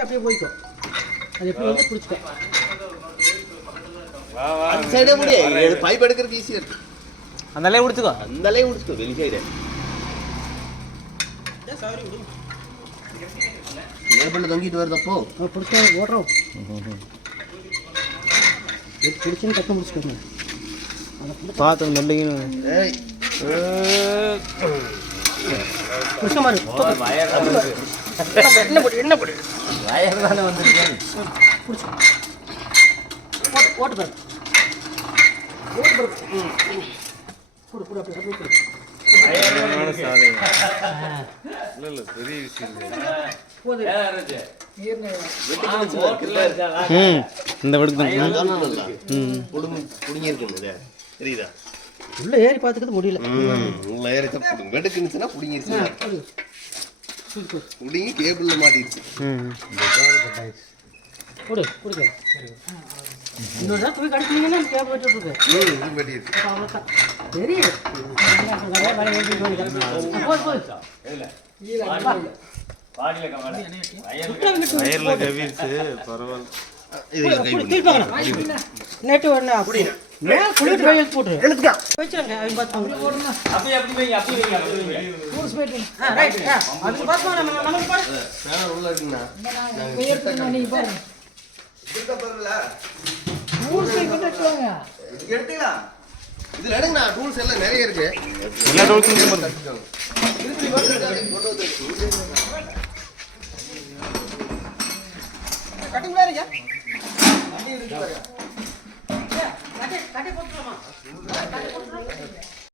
அப்படியே போய்க்கும். அது எப்படி வந்து பிடிச்சிட்டேன். அந்த சைடே முடியாது. பைப் எடுக்கிறதுக்கு ஈஸியாக இருக்கு. அந்தலே உடுத்துக்கோ. அந்தலே உடுத்துக்கோ வெளி சைடு. ஏர்பண்ட் தொங்கிட்டு வருதப்போ. பிடிச்சா ஓடுறோம். பிடிச்சுன்னு டக்கு முடிச்சுக்கோங்க. பார்த்து நல்லீங்க. ஏய் புருஷ மாதிரி என்ன போடு என்ன போடு வயர் தானே வந்துருக்கேன். பிடிச்சி ஓட்டு பாரு ஓட்டு பாரு போடு போடு அப்படி அப்படி போடு பெரிய விஷயம் இந்த புடுங்கி இருக்குங்க தெரியுதா? உள்ள ஏறி பார்த்துக்கிறது முடியல. உள்ள ஏறி தான் வெடுக்குனுச்சுன்னா புடுங்கிருச்சு. புடுங்கி கேபிள்ல மாட்டிருச்சு. போடு போடுங்க. இன்னொரு நாள் போய் கடிச்சிங்கன்னா கேபிள் வச்சுட்டு மாட்டிருச்சு. அவ்வளோதான் தெரியும். போடு போடு நேற்று ஒன்று அப்படி போட்டு வச்சுருங்க அவங்க பார்த்தாங்க. இதுல எடுங்கண்ணா, டூல்ஸ் எல்லாம் நிறைய இருக்கு. எல்லா டூல்ஸும் கட்டிங் வேற